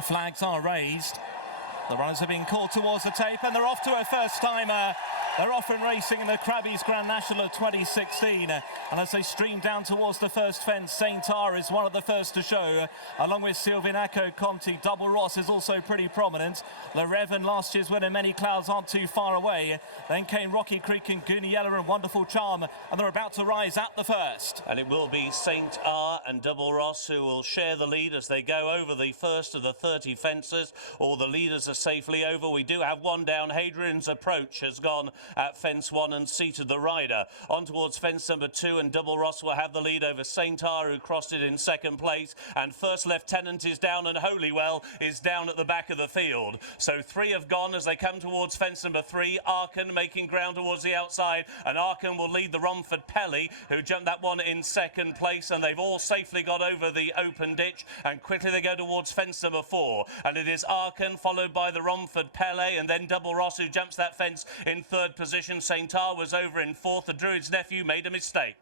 Flags are raised. The runners are being called towards the tape, and they're off to a first-timer. They're off and racing in the Crabbies Grand National of 2016. And as they stream down towards the first fence, Saint R is one of the first to show, along with Silvinaco Conti. Double Ross is also pretty prominent. Le Rev and last year's winner, Many Clouds, aren't too far away. Then came Rocky Creek and Gooniella and Wonderful Charm, and they're about to rise at the first. And it will be Saint R and Double Ross who will share the lead as they go over the first of the 30 fences. All the leaders are safely over. We do have one down. Hadrian's Approach has gone at fence 1 and seated the rider. On towards fence number 2, and Double Ross will have the lead over Saint R, who crossed it in second place. And First Lieutenant is down, and Holywell is down at the back of the field. So 3 have gone as they come towards fence number 3. Arkin making ground towards the outside, and Arkin will lead the Romford Pelly, who jumped that one in second place, and they've all safely got over the open ditch, and quickly they go towards fence number 4. And it is Arkin followed by the Romford Pelly, and then Double Ross, who jumps that fence in third position. Saint R was over in fourth. The Druid's Nephew made a mistake.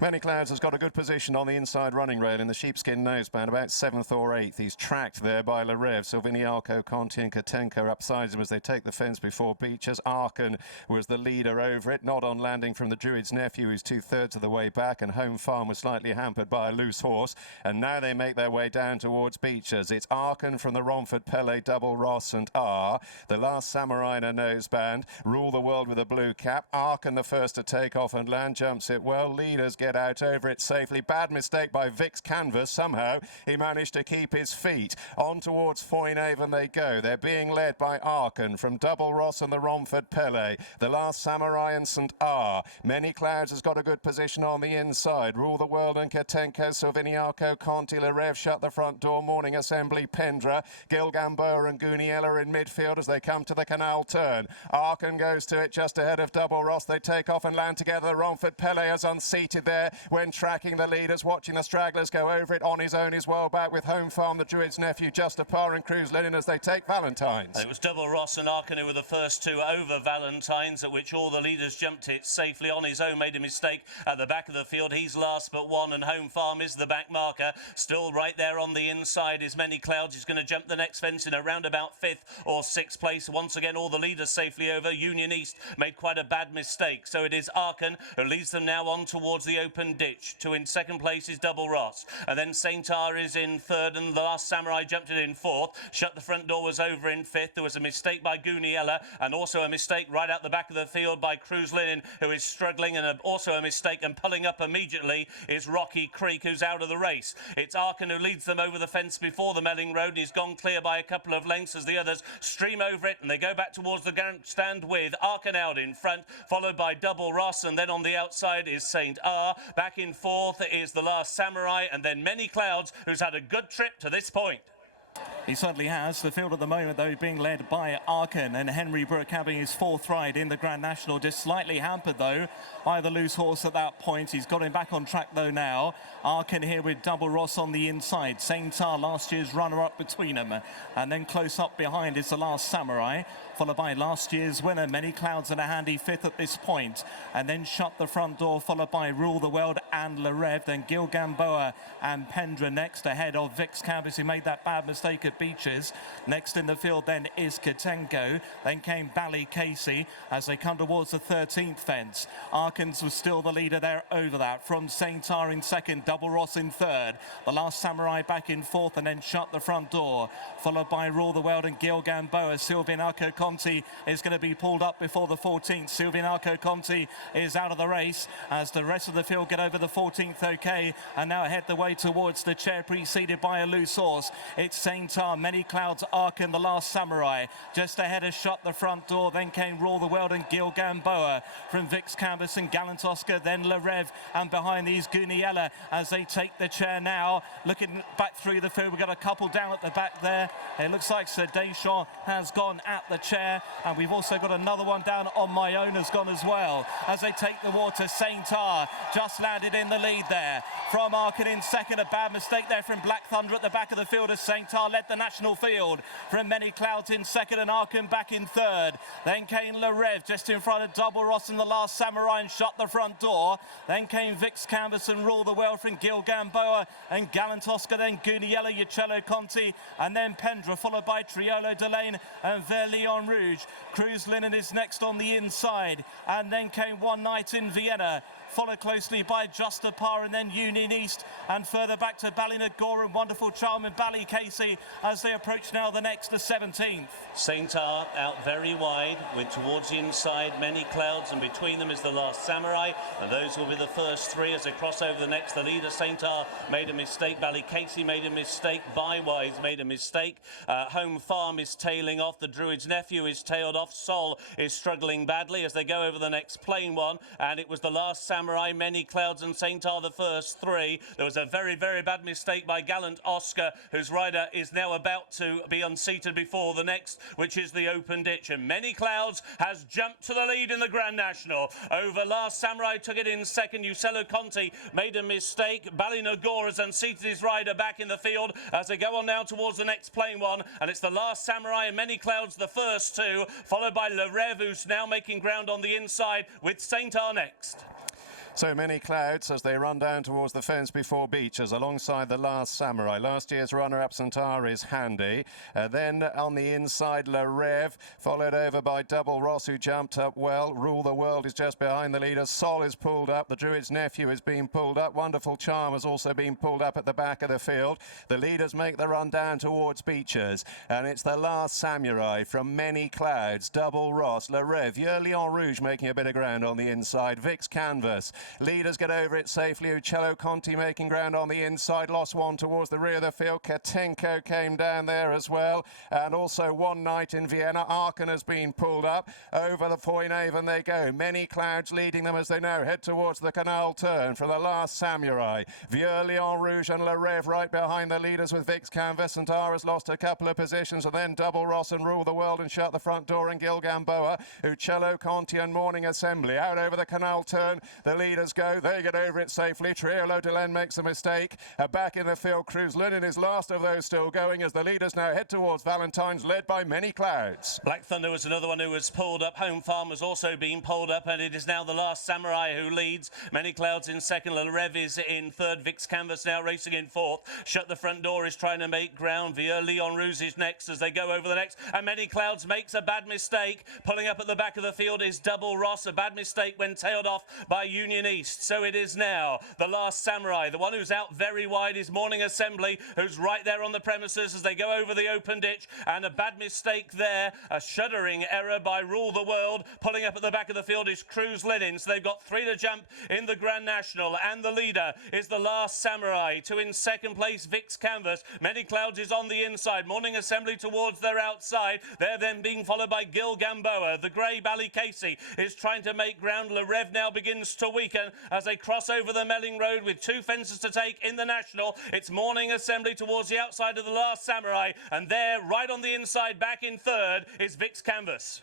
Many Clouds has got a good position on the inside running rail in the sheepskin noseband, about 7th or 8th. He's tracked there by Le Rev. Silviniaco, Conti and Katenko upsides him as they take the fence before Beechers. Arkin was the leader over it, not on landing from the Druid's Nephew, who's 2/3 of the way back, and Home Farm was slightly hampered by a loose horse. And now they make their way down towards Beechers. It's Arkin from the Romford Pelé, Double Ross and R. The Last Samurai in a noseband. Rule the World with a blue cap. Arkin the first to take off and land, jumps it well. Leaders get out over it safely. Bad mistake by Vic's Canvas. Somehow he managed to keep his feet. On towards Foynehaven they go. They're being led by Arkin from Double Ross and the Romford Pelé. The Last Samurai and St R. Many Clouds has got a good position on the inside. Rule the World and Katenko, Silviniaco, Conti, Le Rev shut the front door. Morning Assembly, Pendra, Gilgamboa and Gooniella in midfield as they come to the canal turn. Arkin goes to it just ahead of Double Ross. They take off and land together. The Romford Pelé is unseated there when tracking the leaders, watching the stragglers go over it. On his own is well back with Home Farm, the Druid's Nephew, just a par, and Cruise Linen as they take Valentine's. It was Double Ross and Arkin who were the first two over Valentine's, at which all the leaders jumped it safely. On his own made a mistake at the back of the field. He's last but one, and Home Farm is the back marker. Still right there on the inside is Many Clouds. He's going to jump the next fence in around about 5th or 6th place. Once again, all the leaders safely over. Union East made quite a bad mistake. So it is Arkin who leads them now on towards the open ditch. To in second place is Double Ross, and then Saint R is in third, and the Last Samurai jumped it in fourth. Shut the front door was over in 5th. There was a mistake by Gooniella, and also a mistake right out the back of the field by Cruise Linen, who is struggling, and also a mistake, and pulling up immediately is Rocky Creek, who's out of the race. It's Arkin who leads them over the fence before the Melling Road, and he's gone clear by a couple of lengths as the others stream over it, and they go back towards the grandstand with Arkin out in front, followed by Double Ross, and then on the outside is Saint R. Back in fourth is the Last Samurai, and then Many Clouds, who's had a good trip to this point. He certainly has. The field at the moment, though, being led by Arkin, and Henry Brooke having his 4th ride in the Grand National, just slightly hampered, though, by the loose horse at that point. He's got him back on track, though, now. Arkin here with Double Ross on the inside. Saint R, last year's runner-up between them. And then close up behind is the Last Samurai, followed by last year's winner, Many Clouds, in a handy 5th at this point. And then shut the front door, followed by Rule the World and Le Rev. Then Gilgamboa and Pendra next, ahead of Vic's Canvas, who made that bad mistake at Beaches. Next in the field then is Katenko. Then came Bally Casey as they come towards the 13th fence. Arkins was still the leader there over that. From Saint R in second, Double Ross in third. The Last Samurai back in fourth, and then shut the front door, followed by Rule the World and Gilgamboa. Silvinaco Conti is going to be pulled up before the 14th. Silvinaco Conti is out of the race as the rest of the field get over the 14th okay, and now head the way towards the chair, preceded by a loose horse. It's Saint R, Many Clouds, Arkin, the Last Samurai. Just ahead has shut the front door. Then came Rule the World and Gilgamboa from Vic's Canvas and Gallant Oscar. Then Le Rev, and behind these Gooniella as they take the chair now. Looking back through the field, we've got a couple down at the back there. It looks like Sir Deschamps has gone at the chair, and we've also got another one down on my own has gone as well. As they take the water, Saint R just landed in the lead there. From Arkin in second, a bad mistake there from Black Thunder at the back of the field as Saint R led the national field. From Many Clouds in second and Arkin back in third. Then came Le Rev just in front of Double Ross and the Last Samurai and shut the front door. Then came Vix Canvas and Rule the World from Gilgamboa and Gallant Oscar, then Guniella, Uccello Conti, and then Pendra, followed by Triolo Delane and Verlion Rouge. Cruz Linen is next on the inside, and then came One Night in Vienna, followed closely by Just a Par and then Union East, and further back to Ballynagore and Wonderful Charm and Ballycasey as they approach now the next, the 17th. St. R out very wide with towards the inside Many Clouds, and between them is the Last Samurai, and those will be the first three as they cross over the next. The leader St. R made a mistake, Ballycasey made a mistake, Bywise made a mistake, Home Farm is tailing off, the Druid's Nephew is tailed off, Sol is struggling badly as they go over the next plain one, and it was the Last Samurai, Many Clouds and St. R the first three. There was a very, very bad mistake by Gallant Oscar, whose rider is now about to be unseated before the next, which is the Open Ditch, and Many Clouds has jumped to the lead in the Grand National. Over Last Samurai, took it in second. Uccello Conti made a mistake. Ballynagore has unseated his rider back in the field as they go on now towards the next plain one, and it's the Last Samurai and Many Clouds the first two, followed by Le Rev, who's now making ground on the inside with St. R next. So Many Clouds as they run down towards the fence before Beechers alongside the Last Samurai. Last year's runner-up St. R is handy. Then on the inside Le Rev, followed over by Double Ross, who jumped up well. Rule the World is just behind the leader. Sol is pulled up. The Druid's Nephew is being pulled up. Wonderful Charm has also been pulled up at the back of the field. The leaders make the run down towards Beechers, and it's the Last Samurai from Many Clouds, Double Ross, Le Rev, Verlion Rouge making a bit of ground on the inside. Vix Canvas. Leaders get over it safely. Uccello Conti making ground on the inside. Lost one towards the rear of the field. Katenko came down there as well. And also One Night in Vienna. Arkin has been pulled up. Over the Foynaven they go. Many Clouds leading them as they now head towards the canal turn for the Last Samurai. Verlion Rouge and Le Rev right behind the leaders with Vix Canvas. St. R has lost a couple of positions, and then Double Ross and Rule the World and shut the front door, and Gilgamboa. Uccello Conti and Morning Assembly out over the canal turn. The leaders go, they get over it safely. Triolo Delane makes a mistake. Back in the field, Cruz Linen is last of those still going as the leaders now head towards Valentine's, led by Many Clouds. Black Thunder was another one who was pulled up. Home Farm has also been pulled up, and it is now the Last Samurai who leads. Many Clouds in second. Le Rev is in third. Vix Canvas now racing in fourth. Shut the front door is trying to make ground. Verlion Rouge is next as they go over the next, and Many Clouds makes a bad mistake. Pulling up at the back of the field is Double Ross. A bad mistake when tailed off by Union East. So it is now the Last Samurai. The one who's out very wide is Morning Assembly, who's right there on the premises as they go over the Open Ditch, and a bad mistake there. A shuddering error by Rule the World. Pulling up at the back of the field is Cruz Linen. So they've got three to jump in the Grand National, and the leader is the Last Samurai. Two in second place, Vix Canvas. Many Clouds is on the inside. Morning Assembly towards their outside. They're then being followed by Gilgamboa. The grey Ballycasey is trying to make ground. Le Rev now begins to weaken as they cross over the Melling Road with two fences to take in the National. It's Morning Assembly towards the outside of the Last Samurai, and there, right on the inside, back in third, is Vix Canvas.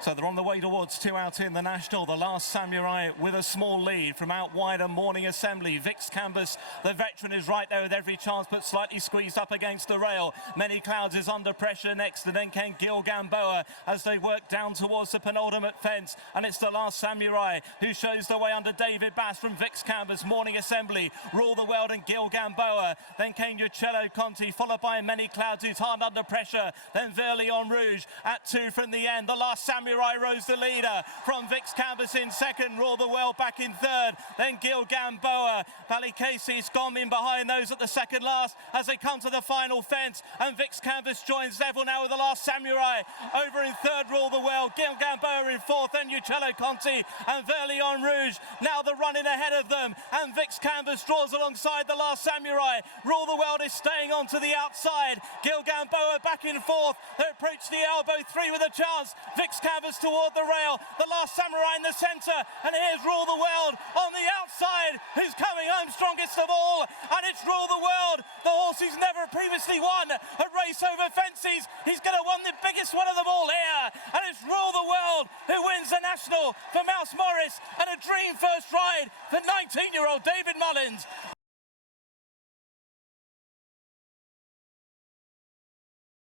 So they're on the way towards two out in the National. The Last Samurai with a small lead from out wide and Morning Assembly. Vix Canvas, the veteran, is right there with every chance, but slightly squeezed up against the rail. Many Clouds is under pressure next, and then came Gilgamboa as they work down towards the penultimate fence. And it's the Last Samurai who shows the way under David Bass from Vix Canvas. Morning Assembly, Rule the World and Gilgamboa. Then came Uccello Conti, followed by Many Clouds, who's hard under pressure. Then Verlion Rouge at two from the end. The Last Samurai rose the leader from Vix Canvas in second. Rule the World back in third. Then Gilgamboa. Ballycasey's gone in behind those at the second last as they come to the final fence. And Vix Canvas joins level now with the Last Samurai. Over in third, Rule the World. Gilgamboa in fourth. Then Uccello Conti and Verlion Rouge. Now the running ahead of them. And Vix Canvas draws alongside the Last Samurai. Rule the World is staying on to the outside. Gilgamboa back in fourth. They approach the elbow. Three with a chance. Vix Canvas toward the rail. The Last Samurai in the centre. And here's Rule the World on the outside, who's coming home strongest of all. And it's Rule the World, the horse who's never previously won a race over fences. He's going to win the biggest one of them all here. And it's Rule the World who wins the National for Mouse Morris, and a dream first ride for 19-year-old David Mullins.